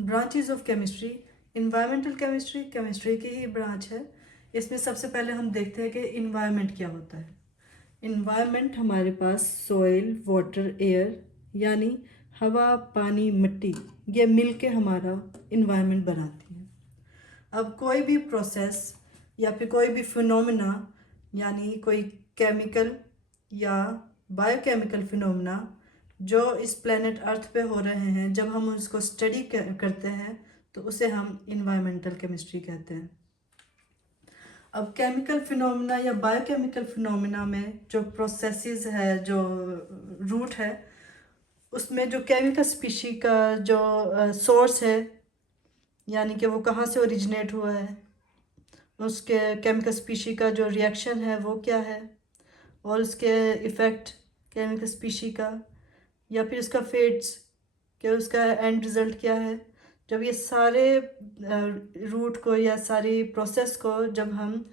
Branches of chemistry. Environmental chemistry chemistry की ही branch है। इसमें सबसे पहले हम देखते हैं कि इन्वायरमेंट क्या होता है। इन्वायरमेंट हमारे पास सॉइल, वाटर, एयर यानी हवा, पानी, मिट्टी, ये मिल के हमारा इन्वायरमेंट बनाती है। अब कोई भी प्रोसेस या फिर कोई भी फिनोमिना यानी कोई केमिकल या बायोकेमिकल फिनोमिना जो इस प्लेनेट अर्थ पे हो रहे हैं, जब हम उसको स्टडी करते हैं तो उसे हम इन्वायरमेंटल केमिस्ट्री कहते हैं। अब केमिकल फिनोमिना या बायोकेमिकल फिनोमिना में जो प्रोसेसेस है, जो रूट है, उसमें जो केमिकल स्पीशी का जो सोर्स है, यानी कि वो कहाँ से ओरिजिनेट हुआ है, उसके केमिकल स्पीशी का जो रिएक्शन है वो क्या है, और उसके इफ़ेक्ट केमिकल स्पीशी का या फिर उसका फेट्स, क्या उसका एंड रिज़ल्ट क्या है। जब ये सारे रूट को या सारी प्रोसेस को जब हम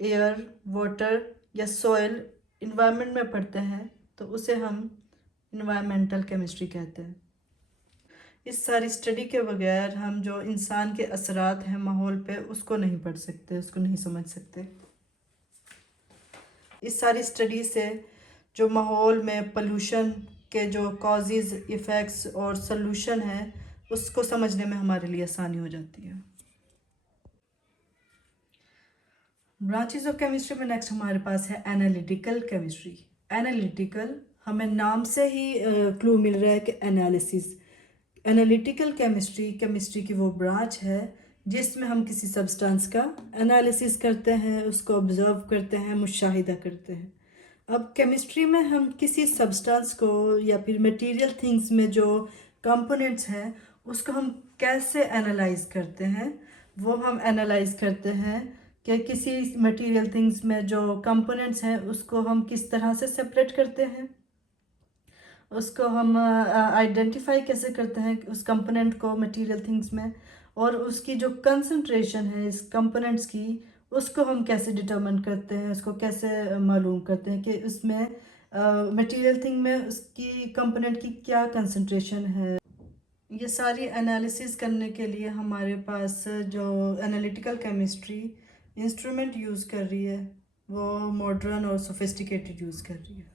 एयर, वाटर या सॉइल इन्वायरमेंट में पढ़ते हैं तो उसे हम इन्वायरमेंटल केमिस्ट्री कहते हैं। इस सारी स्टडी के बगैर हम जो इंसान के असरात हैं माहौल पे, उसको नहीं पढ़ सकते, उसको नहीं समझ सकते। इस सारी स्टडी से जो माहौल में पोल्यूशन के जो कॉजेज़, इफ़ेक्ट्स और सल्यूशन है, उसको समझने में हमारे लिए आसानी हो जाती है। ब्रांचेस ऑफ केमिस्ट्री में नेक्स्ट हमारे पास है एनालिटिकल केमिस्ट्री। एनालिटिकल, हमें नाम से ही क्लू मिल रहा है कि एनालिसिस। एनालिटिकल केमिस्ट्री केमिस्ट्री की वो ब्रांच है जिसमें हम किसी सब्सटेंस का एनालिसिस करते हैं, उसको ऑब्जर्व करते हैं, मुशाहिदा करते हैं। अब केमिस्ट्री में हम किसी सब्सटेंस को या फिर मटेरियल थिंग्स में जो कंपोनेंट्स हैं उसको हम कैसे एनालाइज करते हैं, वो हम एनालाइज करते हैं कि किसी मटेरियल थिंग्स में जो कंपोनेंट्स हैं उसको हम किस तरह से सेपरेट करते हैं, उसको हम आइडेंटिफाई कैसे करते हैं उस कंपोनेंट को मटेरियल थिंग्स में, और उसकी जो कंसंट्रेशन है इस कंपोनेंट्स की, उसको हम कैसे डिटरमिन करते हैं, उसको कैसे मालूम करते हैं कि उसमें मटेरियल थिंग में उसकी कंपोनेंट की क्या कंसंट्रेशन है। ये सारी एनालिसिस करने के लिए हमारे पास जो एनालिटिकल केमिस्ट्री इंस्ट्रूमेंट यूज़ कर रही है वो मॉडर्न और सोफिस्टिकेटेड यूज़ कर रही है।